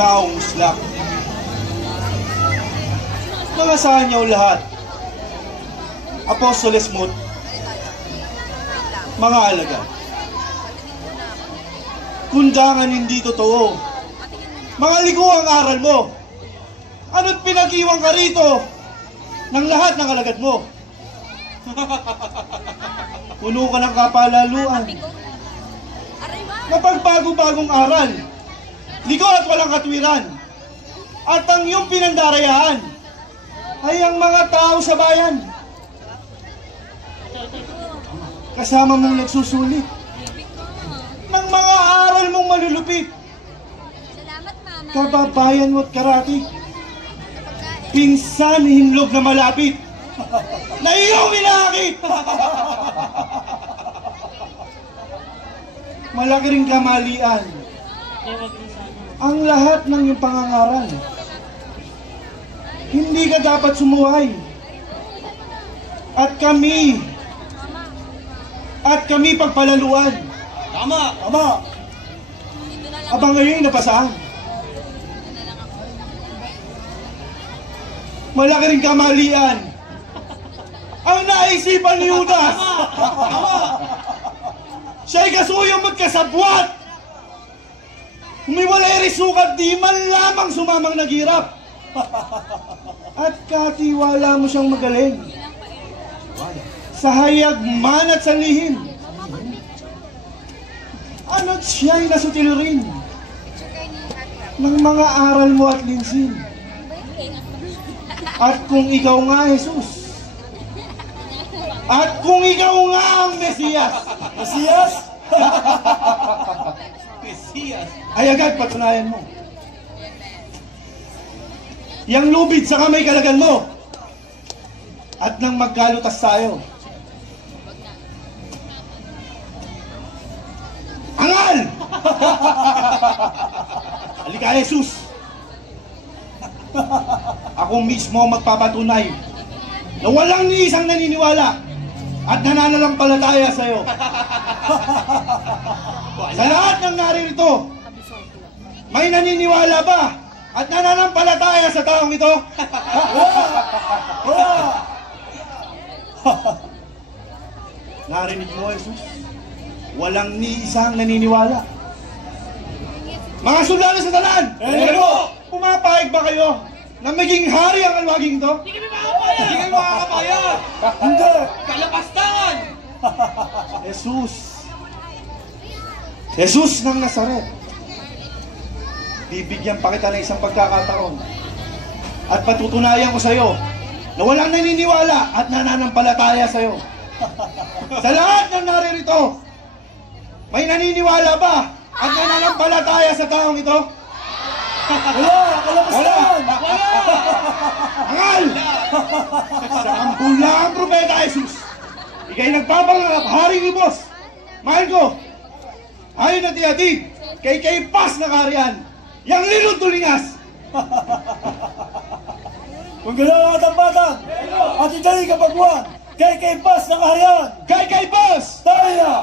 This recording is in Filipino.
taong muslak. Mga sanyaw lahat, apostoles mo't mga alagad. Kundangan hindi totoo, mga ligo ang aral mo. Ano't pinag-iwang ka rito ng lahat ng alagad mo? Puno ka ng kapalaluan, napagbago-bagong aral, ligo at walang katwiran. At ang iyong pinandarayaan ay ang mga tao sa bayan. Kasama mong nagsusulit ng mga aral mong malulupit. Kababayan mo't karati, pinsan hinlog na malapit na iyong minakit. Malaki ring kamalian ang lahat ng iyong pangangaral. Hindi ka dapat sumuway. At kami pagpalaluan. Tama! Tama! Abang ngayon napasaan. Malaki ring kamalian ang naisipan ni Judas. Siya'y kasuyong magkasabwat. Humiwalay risukat, di man lamang sumamang naghirap. At katiwala mo siyang magaling sa hayag man at sa lihim. Ano't siya'y nasutil rin ng mga aral mo at linsin. At kung ikaw nga, Jesus, at kung ikaw nga ang Mesiyas, Mesiyas? ay agad patunayan mo. Yang lubid sa kamay kalagan mo. At nang magkalutas tayo, angal! Halika, Jesus! Ako mismo magpapatunay na walang ni isang naniniwala at nananalampalataya sa iyo. Sa lahat ng naririto, may naniniwala ba at nananampalataya sa taong ito? Narinig mo, Jesus? Walang ni isang naniniwala. Mga sulano sa talan! Pumapayag ba kayo na maging hari ang alwaging ito? Hindi kami makakapayag! Hindi kami makakapayag! Hindi! Kalapastangan! Jesus ng Nazaret, bibigyan pa kita ng isang pagkakataon at patutunayan ko sa iyo na walang naniniwala at nananampalataya sa iyo. Sa lahat ng naririto, may naniniwala ba at nananampalataya sa taong ito? Wala! Kalapastangan! Wala! Angal! Sa ambulaang propeta Jesus, ikay nagpapangarap, hari ni boss. Mahal ko, ayon na tiyatid, kay Kaypas na kaharian, yang lilong tulingas. Kung gano'n ang tampatan, at ikay kapagwan, kay Kaypas na kaharian, Kay Kaypas! tayo na!